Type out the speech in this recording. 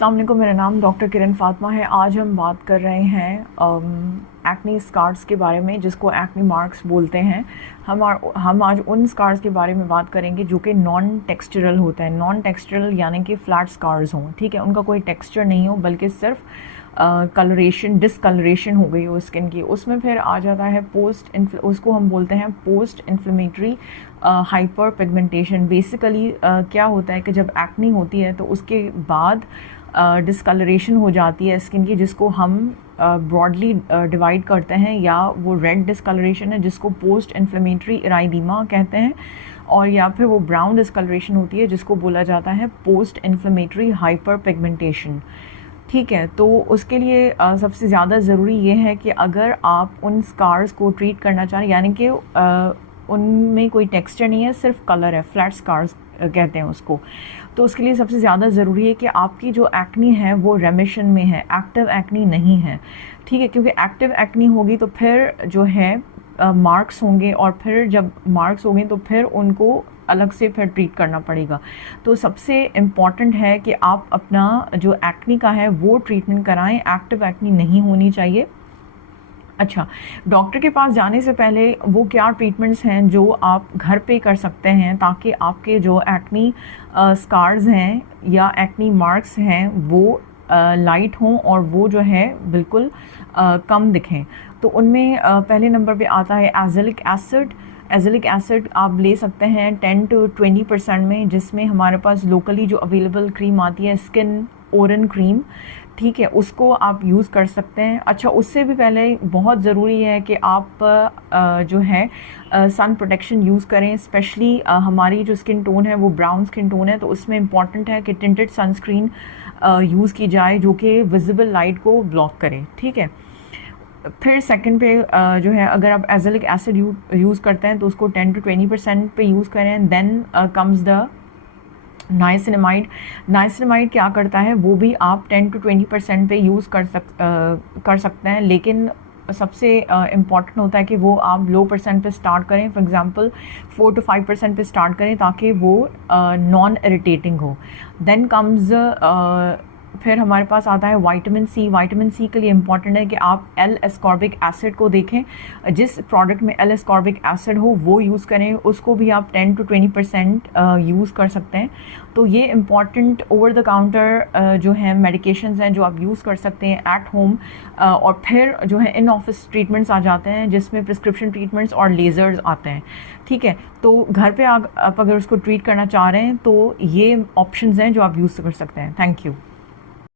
अस्सलाम वालेकुम, मेरा नाम डॉक्टर किरण फातिमा है। आज हम बात कर रहे हैं एक्ने स्कार्स के बारे में, जिसको एक्ने मार्क्स बोलते हैं। हम आज उन स्कार्स के बारे में बात करेंगे जो कि नॉन टेक्सचरल होते हैं। नॉन टेक्सचरल यानी कि फ्लैट स्कार्स हों, ठीक है, उनका कोई टेक्सचर नहीं हो बल्कि सिर्फ कलरेशन, डिसकलरेशन हो गई हो स्किन की। उसमें फिर आ जाता है उसको हम बोलते हैं post inflammatory hyper pigmentation. Basically क्या होता है कि जब एक्ने होती है तो उसके बाद डिसकलरेशन हो जाती है स्किन की, जिसको हम ब्रॉडली डिवाइड करते हैं, या वो रेड डिसकलरेशन है जिसको पोस्ट इन्फ्लेमेटरी इराइडीमा कहते हैं, और या फिर वो ब्राउन डिसकलरेशन होती है जिसको बोला जाता है पोस्ट इन्फ्लेमेटरी हाइपर पिगमेंटेशन। ठीक है, तो उसके लिए सबसे ज़्यादा ज़रूरी ये है कि अगर आप उन स्कार्स को ट्रीट करना चाहें, यानी कि उनमें कोई टेक्सचर नहीं है, सिर्फ कलर है, फ्लैट स्कार्स कहते हैं उसको, तो उसके लिए सबसे ज़्यादा ज़रूरी है कि आपकी जो एक्नी है वो रेमिशन में है, एक्टिव एक्नी नहीं है। ठीक है, क्योंकि एक्टिव एक्नी होगी तो फिर जो है मार्क्स होंगे, और फिर जब मार्क्स होंगे तो फिर उनको अलग से फिर ट्रीट करना पड़ेगा। तो सबसे इम्पॉर्टेंट है कि आप अपना जो एक्नी का है वो ट्रीटमेंट कराएं, एक्टिव एक्नी नहीं होनी चाहिए। अच्छा, डॉक्टर के पास जाने से पहले वो क्या ट्रीटमेंट्स हैं जो आप घर पे कर सकते हैं ताकि आपके जो एक्नी स्कार्स हैं या एक्नी मार्क्स हैं वो लाइट हों और वो जो है बिल्कुल कम दिखें। तो उनमें पहले नंबर पे आता है एज़ेलिक एसिड। एज़ेलिक एसिड आप ले सकते हैं 10 to 20% में, जिसमें हमारे पास लोकली जो अवेलेबल क्रीम आती है स्किन ओरन क्रीम, ठीक है, उसको आप यूज़ कर सकते हैं। अच्छा, उससे भी पहले बहुत ज़रूरी है कि आप जो है सन प्रोटेक्शन यूज़ करें। स्पेशली हमारी जो स्किन टोन है वो ब्राउन स्किन टोन है, तो उसमें इम्पॉर्टेंट है कि टिंटेड सनस्क्रीन यूज़ की जाए जो कि विजिबल लाइट को ब्लॉक करे। ठीक है, फिर सेकंड पे जो है, अगर आप एज़ेलिक एसिड यूज़ करते हैं तो उसको 10 to 20% पे यूज़ करें। Then comes the niacinamide. Niacinamide क्या करता है वो भी आप 10 to 20% पे यूज़ कर सकते हैं, लेकिन सबसे इम्पॉर्टेंट होता है कि वो आप लो परसेंट पे स्टार्ट करें। फॉर एग्जांपल 4 to 5% पे स्टार्ट करें ताकि वो नॉन इरिटेटिंग हो। देन कम्स फिर हमारे पास आता है विटामिन सी। विटामिन सी के लिए इम्पॉर्टेंट है कि आप एल एस्कॉर्बिक एसिड को देखें, जिस प्रोडक्ट में एल एस्कॉर्बिक एसिड हो वो यूज़ करें, उसको भी आप 10 to 20% यूज़ कर सकते हैं। तो ये इम्पॉर्टेंट ओवर द काउंटर जो है मेडिकेशंस हैं जो आप यूज़ कर सकते हैं एट होम। और फिर जो है इन ऑफिस ट्रीटमेंट्स आ जाते हैं जिसमें प्रिस्क्रिप्शन ट्रीटमेंट्स और लेज़र्स आते हैं। ठीक है, तो घर पे आप अगर उसको ट्रीट करना चाह रहे हैं तो ये ऑप्शंस हैं जो आप यूज़ कर सकते हैं। Thank you.